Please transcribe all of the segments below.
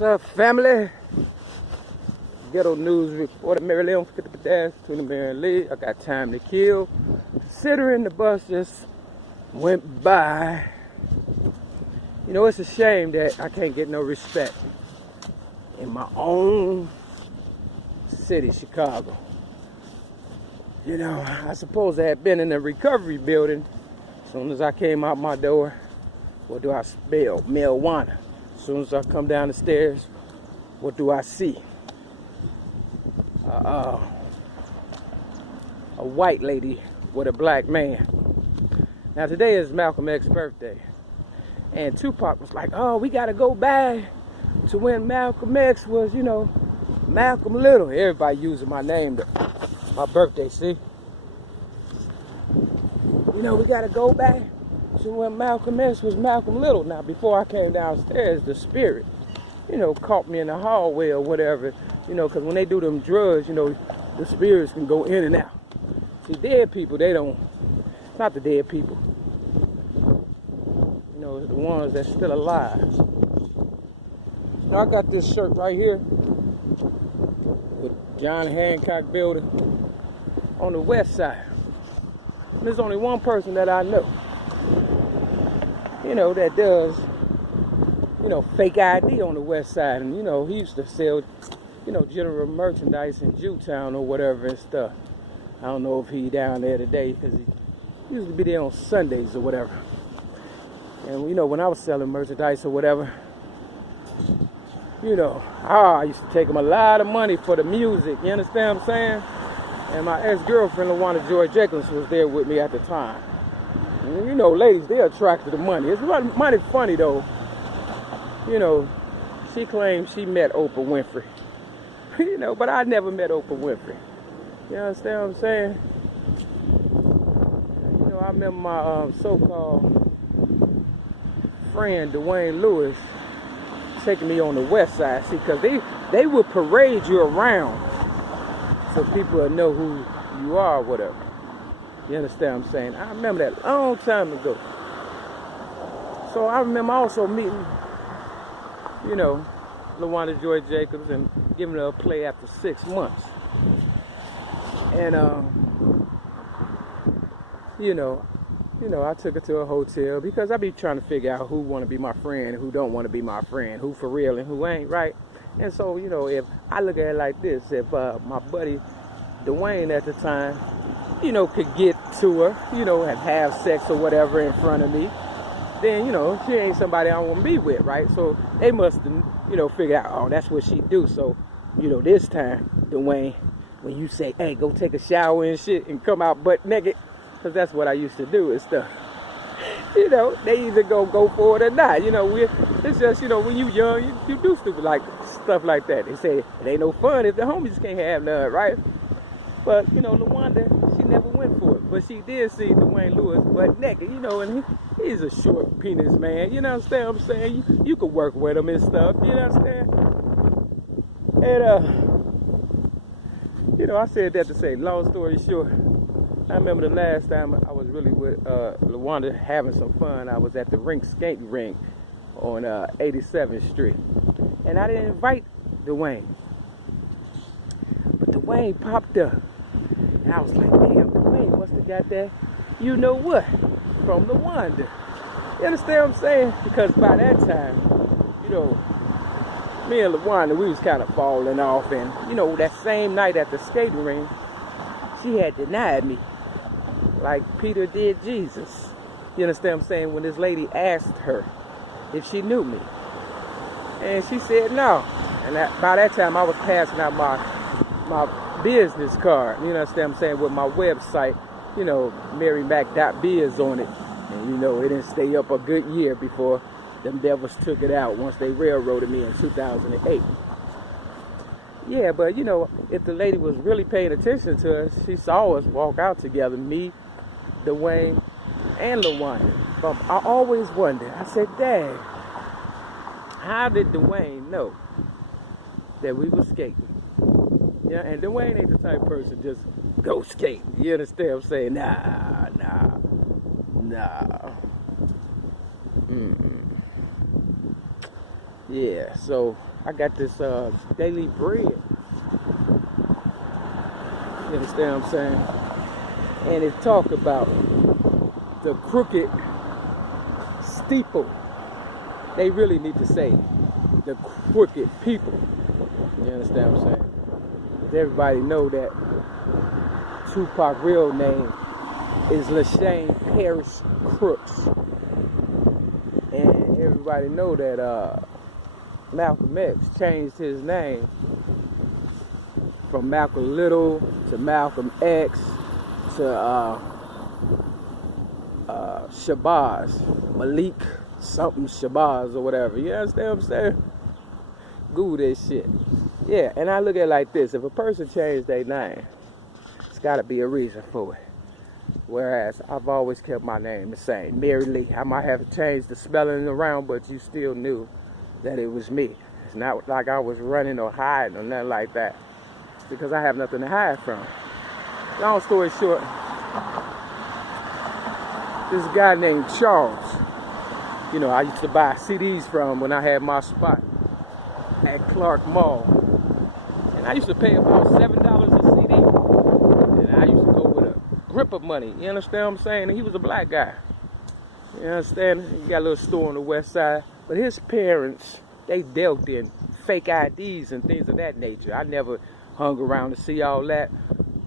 What's up, family? Ghetto News reporter Mary Lee on 50 Dash to the Mary Lee. I got time to kill. Considering the bus just went by. You know, it's a shame that I can't get no respect in my own city, Chicago. You know, I suppose I had been in the recovery building. As soon as I came out my door, what do I smell? Marijuana. As soon as I come down the stairs, what do I see? A white lady with a black man. Now today is Malcolm X's birthday. And Tupac was like, oh, we gotta go back to when Malcolm X was, you know, Malcolm Little. Everybody using my name, my birthday, see? You know, we gotta go back to when Malcolm X was Malcolm Little. Now, before I came downstairs, the spirit, you know, caught me in the hallway or whatever. You know, because when they do them drugs, you know, the spirits can go in and out. See, dead people, they don't, not the dead people. You know, the ones that's still alive. Now, I got this shirt right here with John Hancock Building on the west side. And there's only one person that I know, you know, that does, you know, fake ID on the west side. And, you know, he used to sell, you know, general merchandise in Jewtown or whatever and stuff. I don't know if he down there today because he used to be there on Sundays or whatever. And, you know, when I was selling merchandise or whatever, you know, I used to take him a lot of money for the music. You understand what I'm saying? And my ex-girlfriend, LaWanda Joy Jacobs, was there with me at the time. And, you know, ladies, they're attracted to money. It's money funny, though. You know, she claims she met Oprah Winfrey. You know, but I never met Oprah Winfrey. You understand what I'm saying? You know, I remember my so-called friend, Dwayne Lewis, taking me on the west side. See, because they will parade you around so people will know who you are or whatever. You understand what I'm saying? I remember that a long time ago. So I remember also meeting, you know, LaWanda Joy Jacobs and giving her a play after 6 months. And, you know, I took her to a hotel because I be trying to figure out who want to be my friend and who don't want to be my friend, who for real and who ain't, right? And so, you know, if I look at it like this, if my buddy Dwayne at the time, you know, could get to her, you know, and have sex or whatever in front of me, then, you know, she ain't somebody I want to be with, right? So they must have, you know, figured out, oh, that's what she do. So, you know, this time, Dwayne, when you say, hey, go take a shower and shit and come out butt naked, because that's what I used to do and stuff. You know, they either go for it or not. You know, it's just, you know, when you young, you do stupid like stuff like that. They say it ain't no fun if the homies can't have none, right? But, you know, LaWanda, she never went for it. But she did see Dwayne Lewis butt naked, you know, and he's a short penis man. You know what I'm saying? You could work with him and stuff. You know what I'm saying? And, you know, I said that to say, long story short, I remember the last time I was really with LaWanda having some fun. I was at the skating rink on 87th Street. And I didn't invite Dwayne. But Dwayne popped up. And I was like, damn, Dwayne must have got that, you know what, from LaWanda. You understand what I'm saying? Because by that time, you know, me and LaWanda, we was kind of falling off. And, you know, that same night at the skating rink, she had denied me. Like Peter did Jesus. You understand what I'm saying? When this lady asked her if she knew me. And she said no. And by that time, I was passing out my business card. You understand what I'm saying? With my website, you know, marymac.biz on it. And, you know, it didn't stay up a good year before them devils took it out once they railroaded me in 2008. Yeah, but, you know, if the lady was really paying attention to us, she saw us walk out together, me, Dwayne, and LaWanda. But I always wondered, I said, dang, how did Dwayne know that we were skating? Yeah, and Dwayne ain't the type of person just go skate. You understand what I'm saying? Nah. Yeah, so I got this daily bread. You understand what I'm saying? And it talk about the crooked steeple. They really need to say the crooked people. You understand what I'm saying? Because everybody know that Tupac real name is LaShane Parrish Crooks. And everybody know that Malcolm X changed his name from Malcolm Little to Malcolm X to Shabazz, Malik something Shabazz or whatever. You understand what I'm saying? Google this shit. Yeah, and I look at it like this. If a person changed their name, it's got to be a reason for it. Whereas I've always kept my name the same, Mary Lee. I might have changed the spelling around, but you still knew that it was me. It's not like I was running or hiding or nothing like that, because I have nothing to hide from. Long story short, this guy named Charles, you know, I used to buy CDs from when I had my spot at Clark Mall. And I used to pay about $7 a CD. And I used to go with a grip of money. You understand what I'm saying? And he was a black guy. You understand? He got a little store on the west side. But his parents, they dealt in fake IDs and things of that nature. I never hung around to see all that.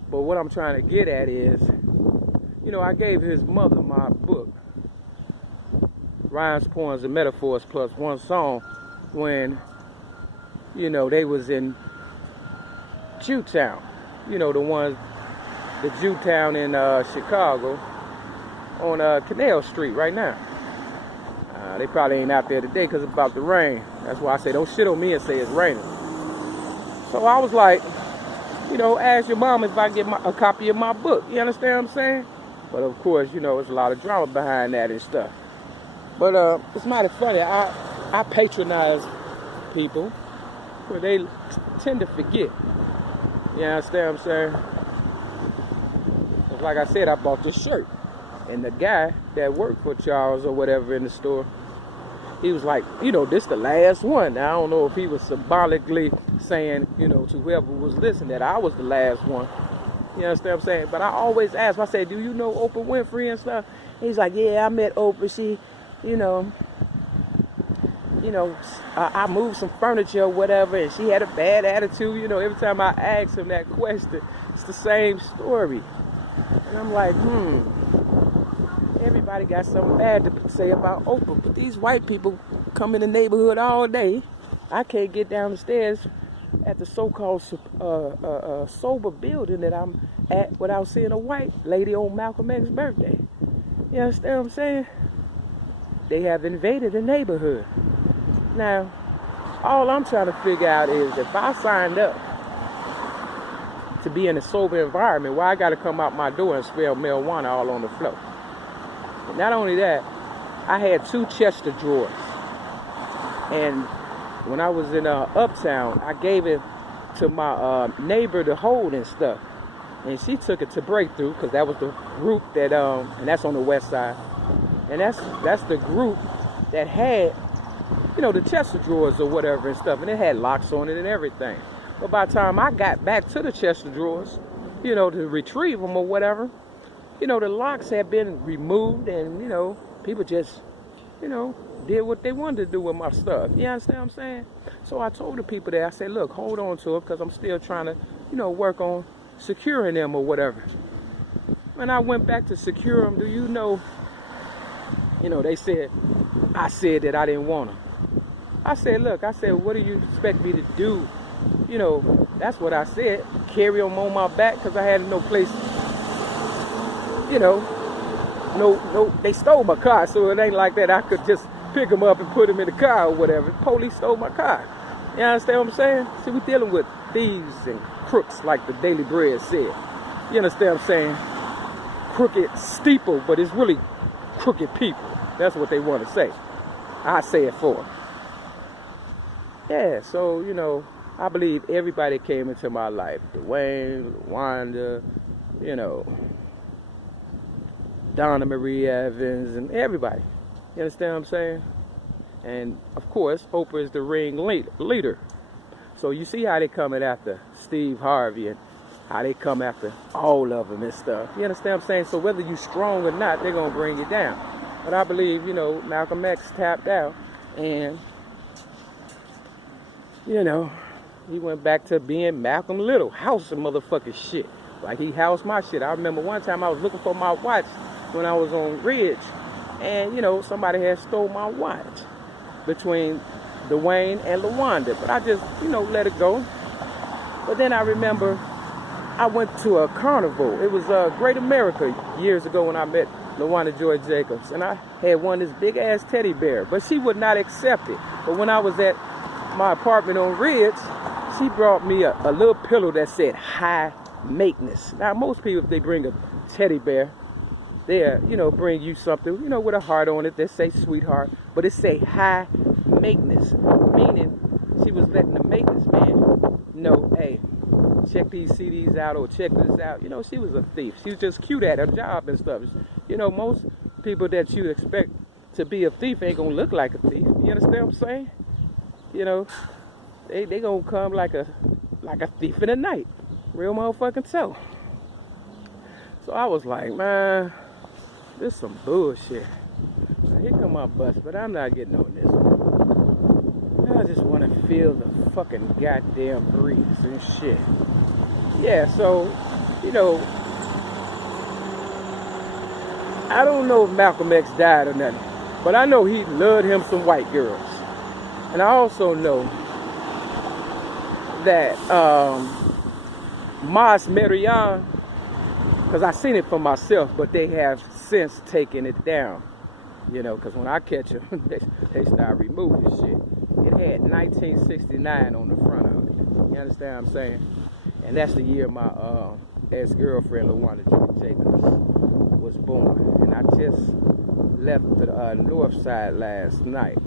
But what I'm trying to get at is, you know, I gave his mother my book, Rhymes, Poems, and Metaphors plus one song, when, you know, they was in Jewtown. You know, the Jewtown in Chicago on Canal Street right now. They probably ain't out there today because it's about to rain. That's why I say don't shit on me and say it's raining. So I was like, you know, ask your mom if I get a copy of my book. You understand what I'm saying? But of course, you know, there's a lot of drama behind that and stuff. But it's mighty funny. I patronize people where they tend to forget. You understand what I'm saying? Cause like I said, I bought this shirt. And the guy that worked for Charles or whatever in the store, he was like, you know, this the last one. Now, I don't know if he was symbolically saying, you know, to whoever was listening that I was the last one. You understand what I'm saying? But I always ask, I say, do you know Oprah Winfrey and stuff? And he's like, yeah, I met Oprah. She, you know, I moved some furniture or whatever, and she had a bad attitude. You know, every time I ask him that question, it's the same story. And I'm like, everybody got something bad to say about Oprah, but these white people come in the neighborhood all day. I can't get down the stairs at the so-called sober building that I'm at without seeing a white lady on Malcolm X's birthday. You understand what I'm saying? They have invaded the neighborhood. Now, all I'm trying to figure out is if I signed up to be in a sober environment, why I got to come out my door and smell marijuana all on the floor? And not only that, I had 2 Chester drawers. And when I was in Uptown, I gave it to my neighbor to hold and stuff. And she took it to Breakthrough, because that was the group that, and that's on the west side. And that's the group that had, you know, the Chester drawers or whatever and stuff. And it had locks on it and everything. But by the time I got back to the Chester drawers, you know, to retrieve them or whatever, you know, the locks had been removed and, you know, people just, you know, did what they wanted to do with my stuff. You understand what I'm saying? So I told the people there, I said, look, hold on to it, because I'm still trying to, you know, work on securing them or whatever. When I went back to secure them, do you know, they said, I said that I didn't want them. I said, look, what do you expect me to do? You know, that's what I said. Carry them on my back, because I had no place, you know, no, they stole my car, so it ain't like that I could just pick them up and put them in the car or whatever. The police stole my car. You understand what I'm saying? See, we dealing with thieves and crooks, like the Daily Bread said. You understand what I'm saying? Crooked steeple, but it's really crooked people. That's what they want to say. I say it for them. Yeah, so, you know, I believe everybody came into my life. Dwayne, Wanda, you know, Donna Marie Evans, and everybody. You understand what I'm saying? And of course, Oprah is the ring leader. So you see how they coming after Steve Harvey and how they come after all of them and stuff. You understand what I'm saying? So whether you strong or not, they're going to bring you down. But I believe, you know, Malcolm X tapped out and, you know, he went back to being Malcolm Little, house of motherfucking shit. Like he housed my shit. I remember one time I was looking for my watch when I was on Ridge, and, you know, somebody had stole my watch between Dwayne and LaWanda. But I just, you know, let it go. But then I remember I went to a carnival. It was Great America years ago when I met LaWanda Joy Jacobs. And I had one of this big ass teddy bear, but she would not accept it. But when I was at my apartment on Ridge, she brought me a little pillow that said high maintenance. Now most people, if they bring a teddy bear, they you know, bring you something, you know, with a heart on it. They say sweetheart, but it say high maintenance, meaning she was letting the maintenance man know, hey, check these CDs out or check this out. You know, she was a thief. She was just cute at her job and stuff. You know, most people that you expect to be a thief ain't gonna look like a thief. You understand what I'm saying? You know, they gonna come like a thief in the night. Real motherfucking so. So I was like, man, this is some bullshit. Now, here come my bus, but I'm not getting on this. I just want to feel the fucking goddamn breeze and shit. Yeah, so, you know, I don't know if Malcolm X died or nothing, but I know he loved him some white girls. And I also know that Mas Merian, because I seen it for myself, but they have since taken it down. You know, because when I catch them, they start removing shit. It had 1969 on the front of it. You understand what I'm saying? And that's the year my ex-girlfriend, LaWanda Joy Jacobs, was born. And I just left the north side last night.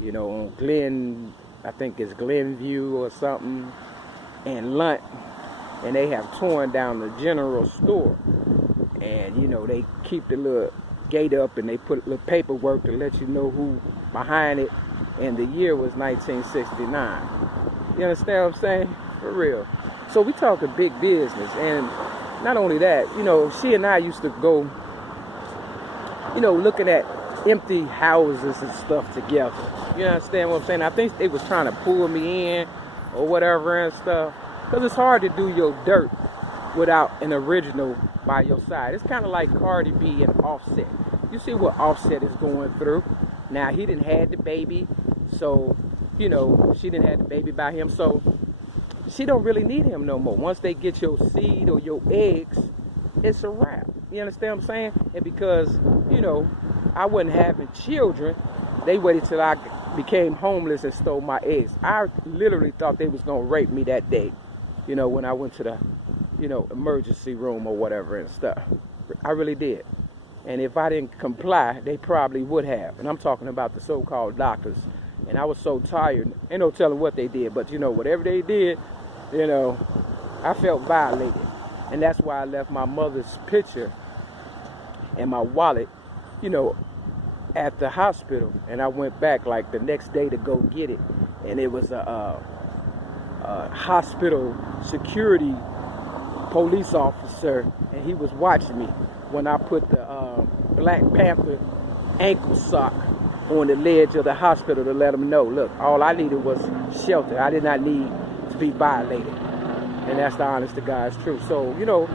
You know, on Glen, I think it's Glenview or something, and Lunt. And they have torn down the general store. And, you know, they keep the little gate up and they put a little paperwork to let you know who behind it. And the year was 1969. You understand what I'm saying? For real. So we talking big business. And not only that, you know, she and I used to go, you know, looking at empty houses and stuff together. You understand what I'm saying? I think they was trying to pull me in or whatever and stuff. Because it's hard to do your dirt without an original by your side. It's kind of like Cardi B and Offset. You see what Offset is going through. Now, he didn't have the baby, so, you know, she didn't have the baby by him, so she don't really need him no more. Once they get your seed or your eggs, it's a wrap. You understand what I'm saying? And because, you know, I wasn't having children, they waited till I became homeless and stole my eggs. I literally thought they was going to rape me that day, you know, when I went to the, you know, emergency room or whatever and stuff. I really did. And if I didn't comply, they probably would have. And I'm talking about the so-called doctors. And I was so tired. Ain't no telling what they did. But, you know, whatever they did, you know, I felt violated. And that's why I left my mother's picture and my wallet, you know, at the hospital. And I went back like the next day to go get it. And it was a hospital security police officer. And he was watching me when I put the Black Panther ankle sock on the ledge of the hospital to let them know, look, all I needed was shelter. I did not need to be violated. And that's the honest to God's truth. So, you know,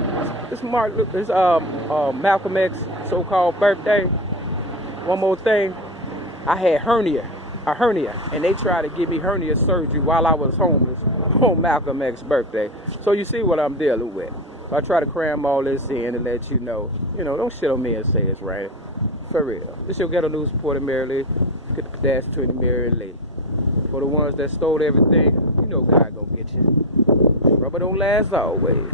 this Malcolm X so-called birthday, one more thing, I had a hernia, and they tried to give me hernia surgery while I was homeless on Malcolm X's birthday. So you see what I'm dealing with. I try to cram all this in and let you know, don't shit on me and say it's right. For real. This your Ghetto News reporter, Mary Lee. Get the pedestrian between the Mary Lee. For the ones that stole everything, you know God gonna get you. Rubber don't last always.